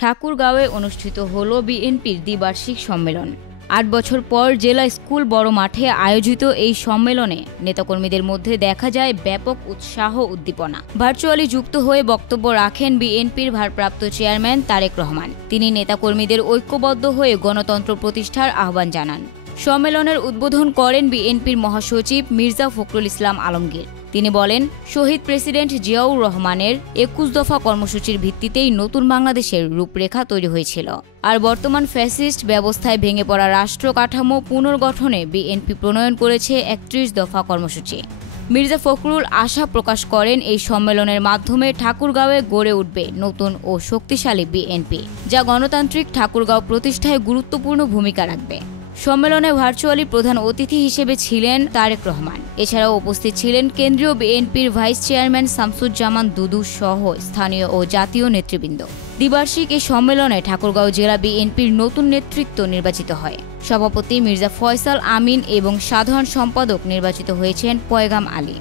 ঠাকুরগাঁওয়ে অনুষ্ঠিত হল বিএনপির দ্বিবার্ষিক সম্মেলন। ৮ বছর পর জেলা স্কুল বড় মাঠে আয়োজিত এই সম্মেলনে নেতাকর্মীদের মধ্যে দেখা যায় ব্যাপক উৎসাহ উদ্দীপনা। ভার্চুয়ালি যুক্ত হয়ে বক্তব্য রাখেন বিএনপির ভারপ্রাপ্ত চেয়ারম্যান তারেক রহমান। তিনি নেতাকর্মীদের ঐক্যবদ্ধ হয়ে গণতন্ত্র প্রতিষ্ঠার আহ্বান জানান। সম্মেলনের উদ্বোধন করেন বিএনপির মহাসচিব মির্জা ফখরুল ইসলাম আলমগীর। তিনি বলেন, শহীদ প্রেসিডেন্ট জিয়াউর রহমানের ২১ দফা কর্মসূচির ভিত্তিতেই নতুন বাংলাদেশের রূপরেখা তৈরি হয়েছিল। আর বর্তমান ফ্যাসিস্ট ব্যবস্থায় ভেঙে পড়া রাষ্ট্র কাঠামো পুনর্গঠনে বিএনপি প্রণয়ন করেছে ৩১ দফা কর্মসূচি। মির্জা ফখরুল আশা প্রকাশ করেন, এই সম্মেলনের মাধ্যমে ঠাকুরগাঁওয়ে গড়ে উঠবে নতুন ও শক্তিশালী বিএনপি, যা গণতান্ত্রিক ঠাকুরগাঁও প্রতিষ্ঠায় গুরুত্বপূর্ণ ভূমিকা রাখবে। সম্মেলনে ভার্চুয়ালি প্রধান অতিথি হিসেবে ছিলেন তারেক রহমান। এছাড়াও উপস্থিত ছিলেন কেন্দ্রীয় বিএনপির ভাইস চেয়ারম্যান শামসুজ্জামান দুদু সহ স্থানীয় ও জাতীয় নেতৃবৃন্দ। দ্বিবার্ষিক এই সম্মেলনে ঠাকুরগাঁও জেলা বিএনপির নতুন নেতৃত্ব নির্বাচিত হয়। সভাপতি মির্জা ফয়সাল আমিন এবং সাধারণ সম্পাদক নির্বাচিত হয়েছেন পয়গাম আলী।